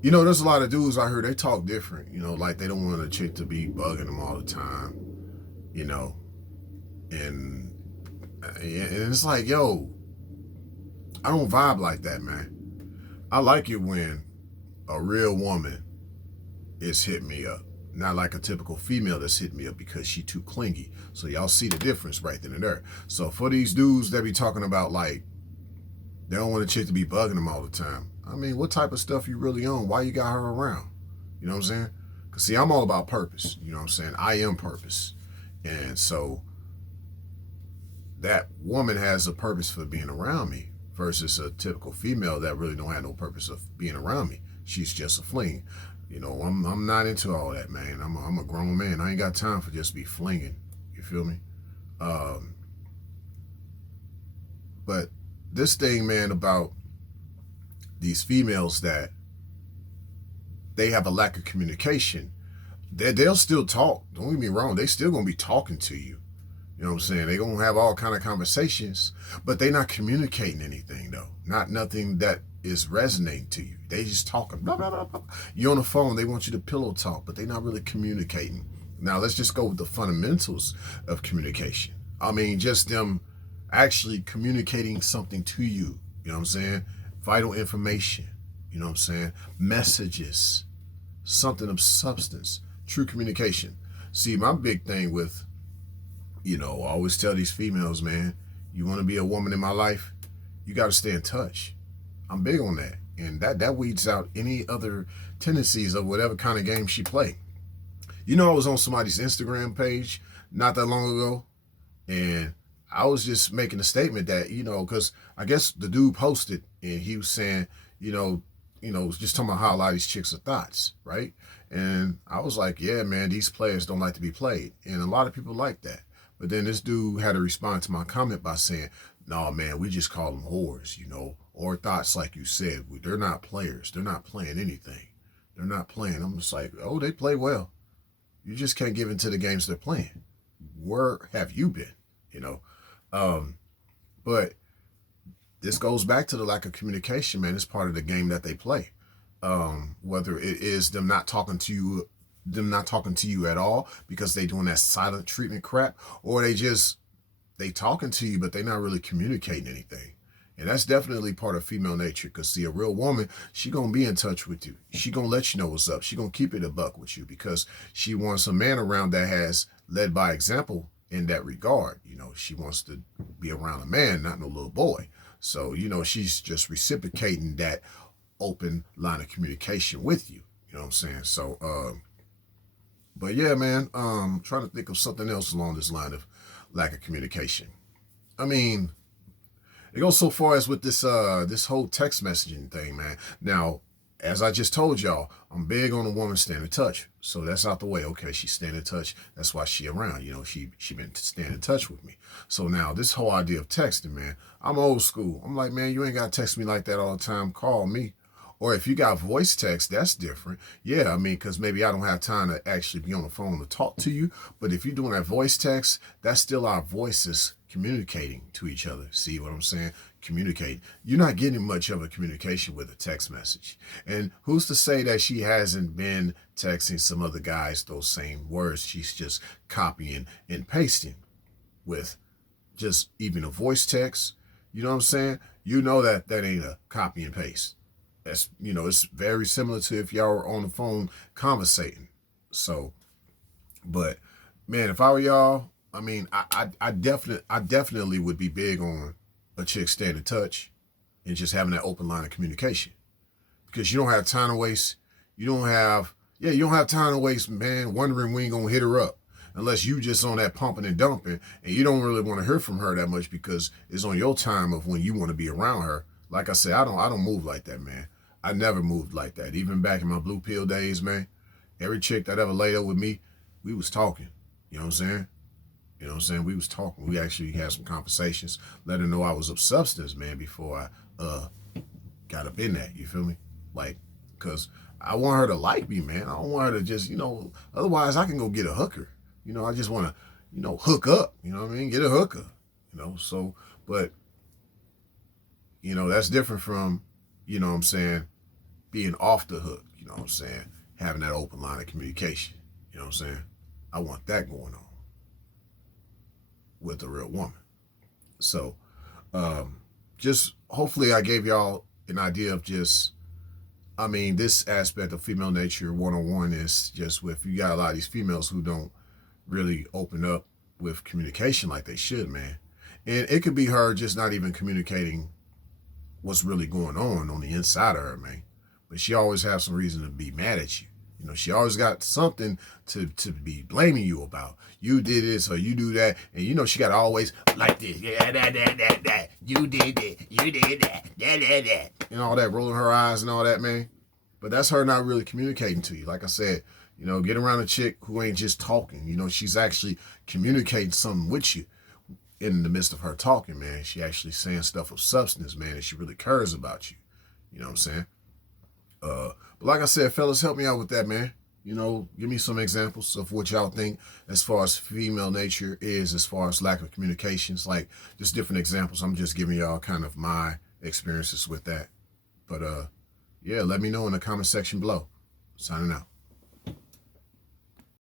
You know, there's a lot of dudes out here, they talk different, you know, like they don't want a chick to be bugging them all the time, you know, and, and it's like, yo, I don't vibe like that, man. I like it when a real woman is hitting me up. Not like a typical female that's hitting me up because she too clingy. So y'all see the difference right then and there. So for these dudes that be talking about like they don't want a chick to be bugging them all the time. I mean, what type of stuff you really on? Why you got her around? You know what I'm saying? Cause see, I'm all about purpose. You know what I'm saying? I am purpose. And so that woman has a purpose for being around me versus a typical female that really don't have no purpose of being around me. She's just a fling. You know, I'm not into all that, man. I'm a grown man. I ain't got time for just be flinging. You feel me? Um, but this thing, man, about these females that they have a lack of communication, they'll still talk. Don't get me wrong. They still gonna be talking to you. You know what I'm saying? They gonna have all kind of conversations, but they not communicating anything though. Not nothing that is resonating to you. They just talking. Blah, blah, blah, blah. You on the phone, they want you to pillow talk, but they not really communicating. Now let's just go with the fundamentals of communication. I mean, just them actually communicating something to you. You know what I'm saying? Vital information. You know what I'm saying? Messages, something of substance, true communication. See, my big thing with, you know, I always tell these females, man, you want to be a woman in my life, you got to stay in touch. I'm big on that. And that weeds out any other tendencies of whatever kind of game she play. You know, I was on somebody's Instagram page not that long ago, and I was just making a statement that, you know, because I guess the dude posted and he was saying, you know, just talking about how a lot of these chicks are thoughts, right? And I was like, yeah, man, these players don't like to be played. And a lot of people like that. But then this dude had to respond to my comment by saying, no, man, we just call them whores, you know, or thoughts, like you said. They're not players. They're not playing anything. They're not playing. I'm just like, oh, they play well. You just can't give into the games they're playing. Where have you been? You know? Um, but this goes back to the lack of communication, man. It's part of the game that they play. Whether it is them not talking to you at all because they doing that silent treatment crap, or they talking to you but they not really communicating anything. And that's definitely part of female nature. Cause see, a real woman, she gonna be in touch with you. She gonna let you know what's up. She gonna keep it a buck with you because she wants a man around that has led by example in that regard. You know, she wants to be around a man, not no little boy. So, you know, she's just reciprocating that open line of communication with you. You know what I'm saying? So, but yeah, man, trying to think of something else along this line of lack of communication. I mean, it goes so far as with this whole text messaging thing, man. Now, as I just told y'all, I'm big on a woman staying in touch. So that's out the way. Okay, she's staying in touch. That's why she around. You know, she been staying in touch with me. So now this whole idea of texting, man, I'm old school. I'm like, man, you ain't gotta text me like that all the time. Call me. Or if you got voice text, that's different. Yeah, I mean, because maybe I don't have time to actually be on the phone to talk to you. But if you're doing that voice text, that's still our voices communicating to each other. See what I'm saying? Communicate. You're not getting much of a communication with a text message. And who's to say that she hasn't been texting some other guys those same words? She's just copying and pasting with just even a voice text. You know what I'm saying? You know that ain't a copy and paste. That's, you know, it's very similar to if y'all were on the phone conversating. So, but man, if I were y'all, I mean, I definitely would be big on a chick staying in touch and just having that open line of communication because you don't have time to waste. You don't have time to waste, man, wondering when you gonna hit her up unless you just on that pumping and dumping and you don't really want to hear from her that much because it's on your time of when you want to be around her. Like I said, I don't move like that, man. I never moved like that. Even back in my blue pill days, man, every chick that ever laid up with me, we was talking. You know what I'm saying? You know what I'm saying? We was talking. We actually had some conversations. Let her know I was of substance, man, before I got up in that. You feel me? Like, cause I want her to like me, man. I don't want her to just, you know, otherwise I can go get a hooker. You know, I just want to, you know, hook up. You know what I mean? Get a hooker. You know, so, but, you know, that's different from, you know what I'm saying, being off the hook. know what I'm saying? Having that open line of communication. You know what I'm saying? I want that going on with a real woman. So, just hopefully I gave y'all an idea of just, I mean, this aspect of female nature one-on-one is just with, you got a lot of these females who don't really open up with communication like they should, man. And it could be her just not even communicating what's really going on the inside of her, man. But she always has some reason to be mad at you. You know, she always got something to be blaming you about. You did this or you do that. And you know, she got to always like this. Yeah, that. You did it. You did that. And all that, rolling her eyes and all that, man. But that's her not really communicating to you. Like I said, you know, get around a chick who ain't just talking. You know, she's actually communicating something with you in the midst of her talking, man. She actually saying stuff of substance, man, and she really cares about you. You know what I'm saying? But like I said, fellas, help me out with that, man. You know, give me some examples of what y'all think as far as female nature is, as far as lack of communications, like just different examples. I'm just giving y'all kind of my experiences with that. But yeah, let me know in the comment section below. Signing out.